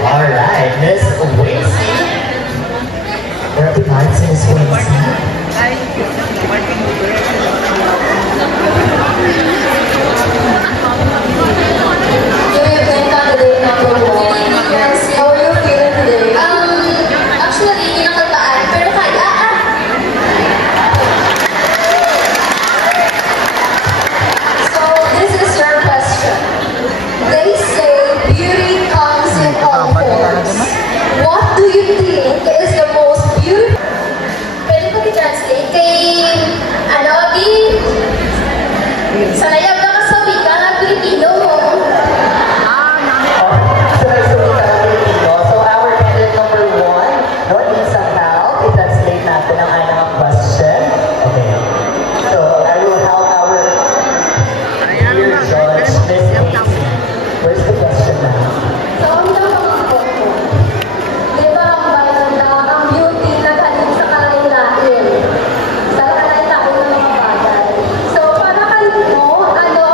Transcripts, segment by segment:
Alright, Miss Wincy. Recognize Miss Wincy. Ano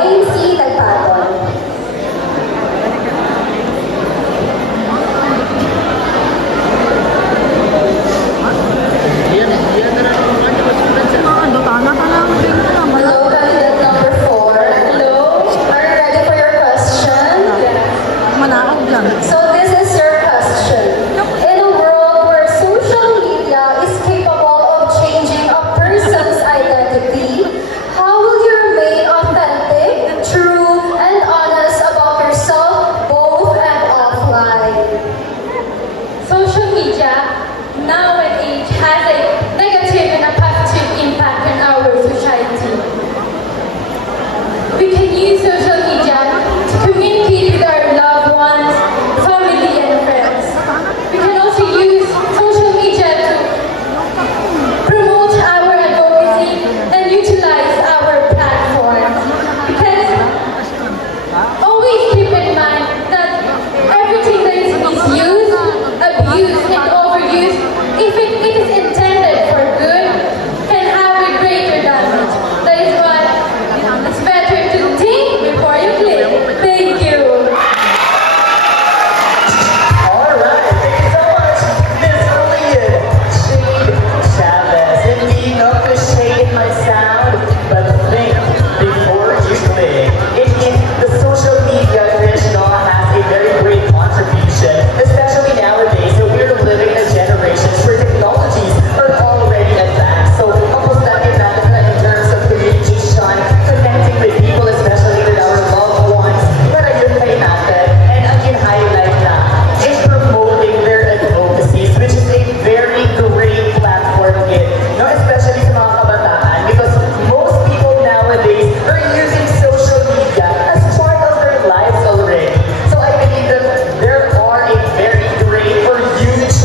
OMC Nagpatol. Hello, candidate number 4. Hello. Are you ready for your question? So this is your question. In a world where social media is capable of changing a person's identity, how will you remain authentic, true, and honest about yourself, both and offline? Social media nowadays has a negative and a positive impact on our society. We can use social media to communicate with our loved ones, family, and friends. We can also use social media to promote our advocacy and utilize our platform. Because always keep in mind that everything that is misused, abused, and overused, if it is intended for good, can have a greater damage. That is why it's better to think before you click. Thank you. Alright, thank you so much, Miss Leah Shade Chavez. Indeed, not to shade my sound, but think before you click. Indeed, the social media traditional has a very great contribution, especially nowadays that we're living in a generation where technologies are already advanced. So, almost that is in terms of communication, connecting with people, especially with our loved ones, para yun kay natin. And ang in-highlight na is promoting their advocacies, which is a very great platform yet, no? Especially sa mga kabataan, because most people nowadays are using social media as part of their lives already. So I believe that there are a very great or huge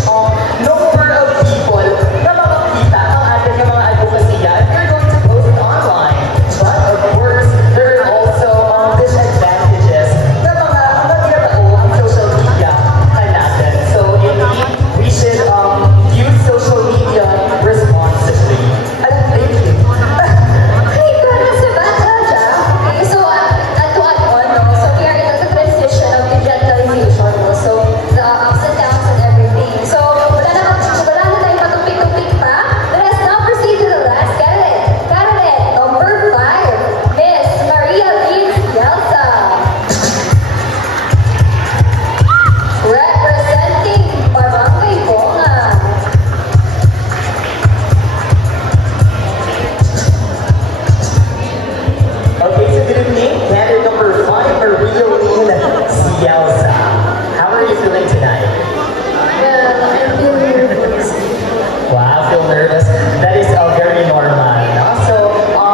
number of people na makakita ang ating mga advokasya if you're going to post it online. But of course, there are also disadvantages na mga ginatao ang social media natin. So indeed, we should use social media responsibly. And thank you. Hey, parang sa bata siya. Okay, so to add on, no? So we are in the transition of digitalization, no? So the ups and downs and everything. So wala na tayong matupik-tupik pa. Let us now proceed to the last candidate. Candidate number 5, Miss Maria Vince Yelsa. Representing Barangay Bonga. Okay, so good evening. Candidate number 5, Maria Lynn Cielza. How are you feeling tonight? Well, I feel nervous. Wow, feel nervous. That is very normal. No? So,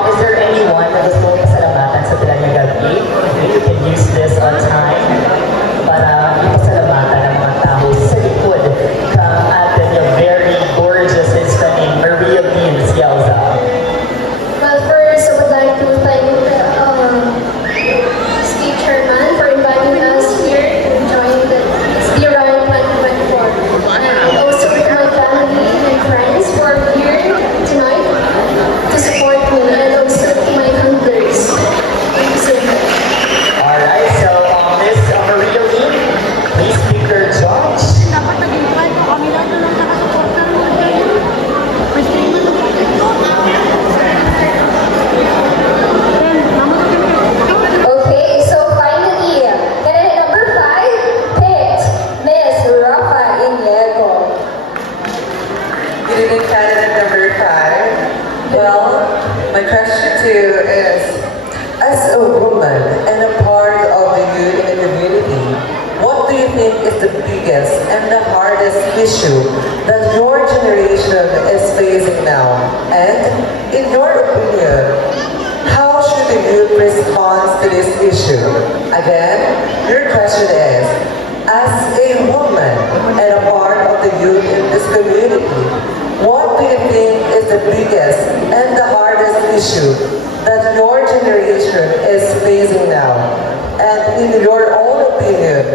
is there anyone na gusto mong pasalamatan sa Pilayang Gabi? Okay, you can use this time para ipasalamatan ang mga tao sa likod ng ating very gorgeous and stunning Maria Lynn Cielza. Well, first, I would like to thank Steve Chairman for inviting us here to join the Ryan 2024. And also to my family and friends who are here tonight to support me, and also to my leaders. Thank you so much. Alright, so Miss Maria Lynn, please pick your judge. Okay, so finally, candidate number 5 picked Miss Rafa Iniego. Good evening, candidate number 5. Well, my question to you is, as a woman and a part of the youth in the community, what do you think is the biggest and the hardest issue that your generation is facing now? And in your opinion, how should the youth respond to this issue? Again, your question is, as a woman and a part of the youth in this community, what do you think is the biggest and the hardest issue that your generation is facing now? And in your own opinion,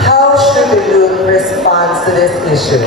how should the youth respond to this issue?